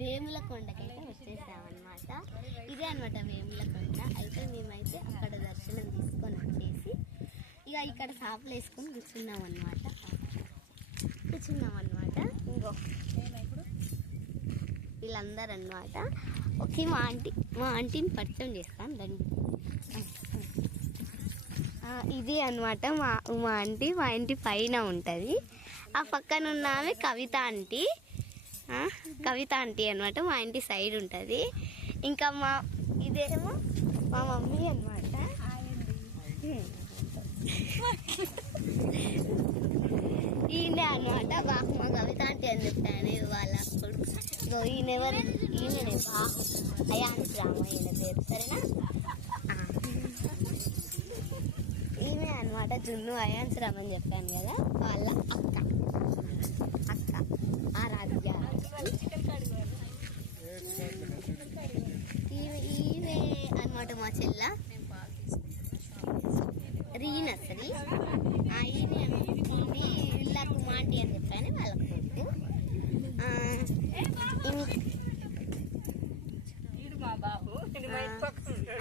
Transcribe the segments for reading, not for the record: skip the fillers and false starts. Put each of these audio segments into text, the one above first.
వేములకొండకైతే వచ్చేసామన్నమాట. ఇదే అనమాట వేములకొండ. అయితే మేమైతే అక్కడ దర్శనం తీసుకొని వచ్చేసి ఇక ఇక్కడ షాపులు వేసుకొని కూర్చున్నాం అనమాట. ఇంకో వీళ్ళందరూ అనమాట. ఓకే, మా ఆంటీని పరిచయం చేస్తాను రండి. ఇది అనమాట మా ఆంటీ. మా ఇంటి పైన ఉంటుంది. ఆ పక్కన ఉన్న ఆమె కవిత ఆంటీ. కవిత ఆంటీ అనమాట మా ఇంటి సైడ్ ఉంటుంది. ఇంకా ఇదేమో మా మమ్మీ అనమాట. ఈయనే అనమాట మా కవిత ఆంటీ అని చెప్పాను వాళ్ళ కొడుకు. ఈయనెవరు? ఈయననే బాహు అయాన్స్ రామయ్య పేరు, సరేనా? ఈమె అనమాట జున్ను అయాన్స్ రామ్ అని చెప్పాను కదా, వాళ్ళ అక్క ఆరాధ్య. ఈమె అనమాట మా చెల్ల రీనసరి. ఈయన ఇల్లాకు మాంటి అని చెప్పాను వాళ్ళ కొడుకు.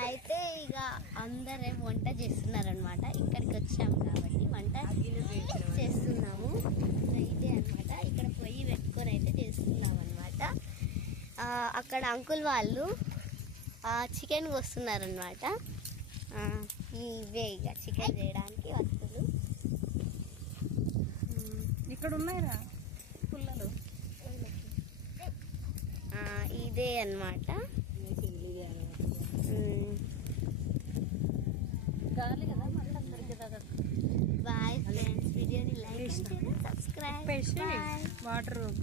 అయితే ఇక అందరే వంట చేస్తున్నారు అనమాట. ఇక్కడికి వచ్చాము కాబట్టి వంట చేస్తున్నాము. ఇదే అనమాట, ఇక్కడ పొయ్యి పెట్టుకొని అయితే చేస్తున్నాం అనమాట. అక్కడ అంకుల్ వాళ్ళు చికెన్ వస్తున్నారనమాట. ఇవే ఇక చికెన్ చేయడానికి వస్తువులు ఇక్కడ ఉన్నాయిరా పుల్లలు. ఇదే అనమాట. బాయ్ ఫ్రెండ్స్, వీడియోని లైక్ చేయండి, సబ్స్క్రైబ్. వాటర్